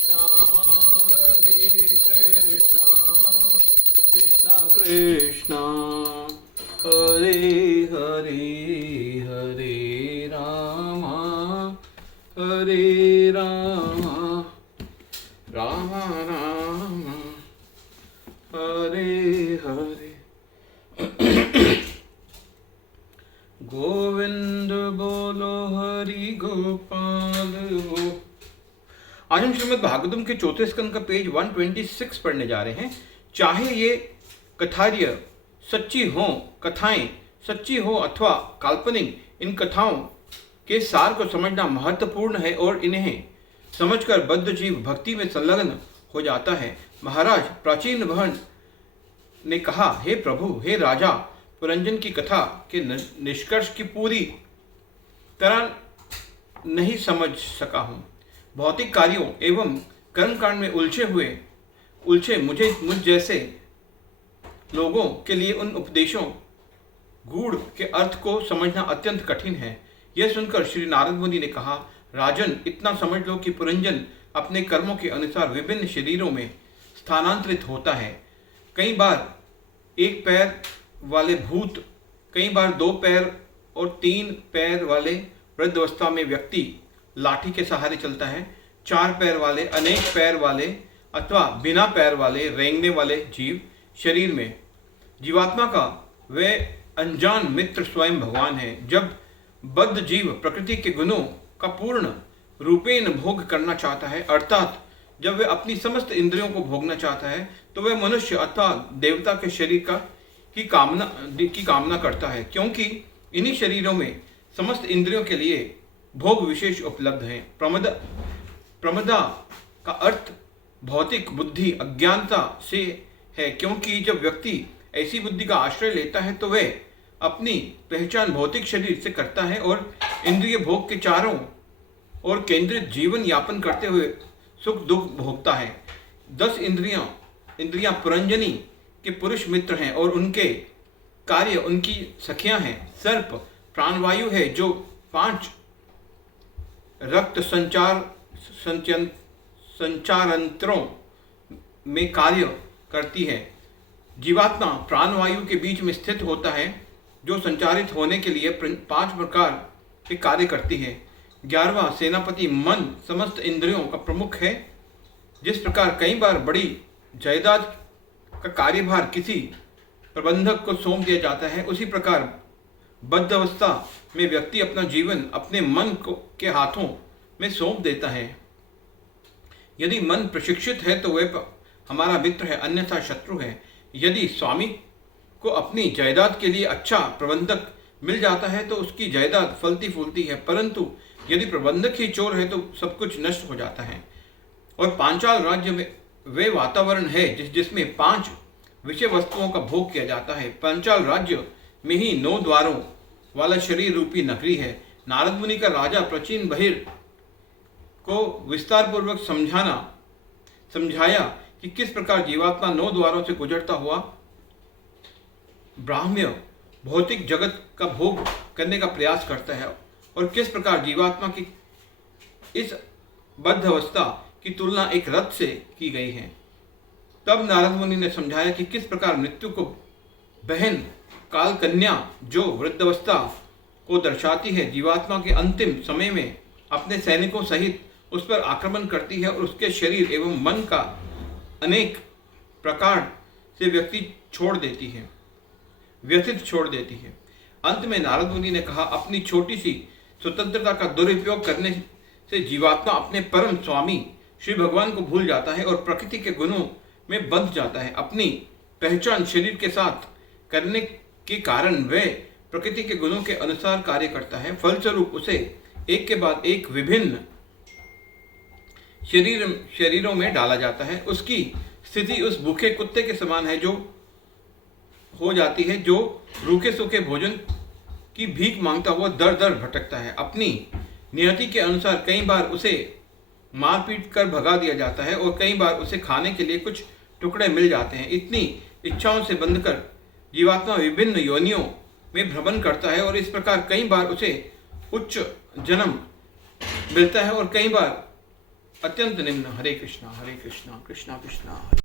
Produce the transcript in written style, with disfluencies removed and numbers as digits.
कृष्णा हरे हरे हरे रामा राम राम हरे हरे। गोविंद बोलो हरि गोपाल हो। आज हम श्रीमद् भागवतम के चौथे स्कंद का पेज 126 पढ़ने जा रहे हैं। चाहे ये कथार्य सच्ची हो, कथाएं सच्ची हो अथवा काल्पनिक, इन कथाओं के सार को समझना महत्वपूर्ण है और इन्हें समझकर बद्ध जीव भक्ति में संलग्न हो जाता है। महाराज प्राचीन भवन ने कहा, हे प्रभु, हे राजा, पुरंजन की कथा के निष्कर्ष की पूरी तरह नहीं समझ सका हूँ। भौतिक कार्यों एवं कर्मकांड में उलझे मुझ जैसे लोगों के लिए उन उपदेशों गूढ़ के अर्थ को समझना अत्यंत कठिन है। यह सुनकर श्री नारद मुनि ने कहा, राजन, इतना समझ लो कि पुरंजन अपने कर्मों के अनुसार विभिन्न शरीरों में स्थानांतरित होता है। कई बार एक पैर वाले भूत, कई बार 2 पैर और 3 पैर वाले वृद्धावस्था में व्यक्ति लाठी के सहारे चलता है। 4 पैर वाले, अनेक पैर वाले अथवा बिना पैर वाले रेंगने वाले जीव शरीर में जीवात्मा का वह अनजान मित्र स्वयं भगवान है। जब बद्ध जीव प्रकृति के गुणों का पूर्ण रूपेण भोग करना चाहता है, अर्थात जब वह अपनी समस्त इंद्रियों को भोगना चाहता है, तो वह मनुष्य अथवा देवता के शरीर की कामना करता है, क्योंकि इन्हीं शरीरों में समस्त इंद्रियों के लिए भोग विशेष उपलब्ध हैं। प्रमदा का अर्थ भौतिक बुद्धि अज्ञानता से है, क्योंकि जब व्यक्ति ऐसी बुद्धि का आश्रय लेता है तो वह अपनी पहचान भौतिक शरीर से करता है और इंद्रिय भोग के चारों ओर केंद्रित जीवन यापन करते हुए सुख दुख भोगता है। 10 इंद्रियां पुरंजनी के पुरुष मित्र हैं और उनके कार्य उनकी सखियां हैं। सर्प प्राणवायु है जो 5 रक्त संचारंत्रों में कार्य करती है। जीवात्मा प्राणवायु के बीच में स्थित होता है जो संचारित होने के लिए 5 प्रकार के कार्य करती है। 11वां सेनापति मन समस्त इंद्रियों का प्रमुख है। जिस प्रकार कई बार बड़ी जायदाद का कार्यभार किसी प्रबंधक को सौंप दिया जाता है, उसी प्रकार बद्धावस्था में व्यक्ति अपना जीवन अपने मन के हाथों में सौंप देता है। यदि मन प्रशिक्षित है तो वह हमारा मित्र है, अन्यथा शत्रु है। यदि स्वामी को अपनी जायदाद के लिए अच्छा प्रबंधक मिल जाता है तो उसकी जायदाद फलती फूलती है, परंतु यदि प्रबंधक ही चोर है तो सब कुछ नष्ट हो जाता है। और पांचाल राज्य में वे वातावरण है जिसमें 5 विषय वस्तुओं का भोग किया जाता है। पांचाल राज्य में ही 9 द्वारों वाला शरीर रूपी नगरी है। नारद मुनि का राजा प्राचीन बहिर को विस्तार पूर्वक समझाया कि किस प्रकार जीवात्मा 9 द्वारों से गुजरता हुआ ब्राह्म्य भौतिक जगत का भोग करने का प्रयास करता है और किस प्रकार जीवात्मा की इस बद्ध अवस्था की तुलना एक रथ से की गई है। तब नारद मुनि ने समझाया कि किस प्रकार मृत्यु को बहन काल कन्या जो वृद्धावस्था को दर्शाती है, जीवात्मा के अंतिम समय में अपने सैनिकों सहित उस पर आक्रमण करती है और उसके शरीर एवं मन का अनेक प्रकार से व्यथित छोड़ देती है। अंत में नारद मुनि ने कहा, अपनी छोटी सी स्वतंत्रता का दुरुपयोग करने से जीवात्मा अपने परम स्वामी श्री भगवान को भूल जाता है और प्रकृति के गुणों में बंध जाता है। अपनी पहचान शरीर के साथ करने के कारण वह प्रकृति के गुणों के अनुसार कार्य करता है। फलस्वरूप उसे एक के बाद एक विभिन्न शरीरों में डाला जाता है। उसकी स्थिति उस भूखे कुत्ते के समान है जो हो जाती है, जो रूखे सूखे भोजन की भीख मांगता हुआ दर दर भटकता है। अपनी नियति के अनुसार कई बार उसे मारपीट कर भगा दिया जाता है और कई बार उसे खाने के लिए कुछ टुकड़े मिल जाते हैं। इतनी इच्छाओं से बंधकर जीवात्मा विभिन्न योनियों में भ्रमण करता है और इस प्रकार कई बार उसे उच्च जन्म मिलता है और कई बार अत्यंत निम्न। हरे कृष्णा कृष्णा कृष्णा हरे।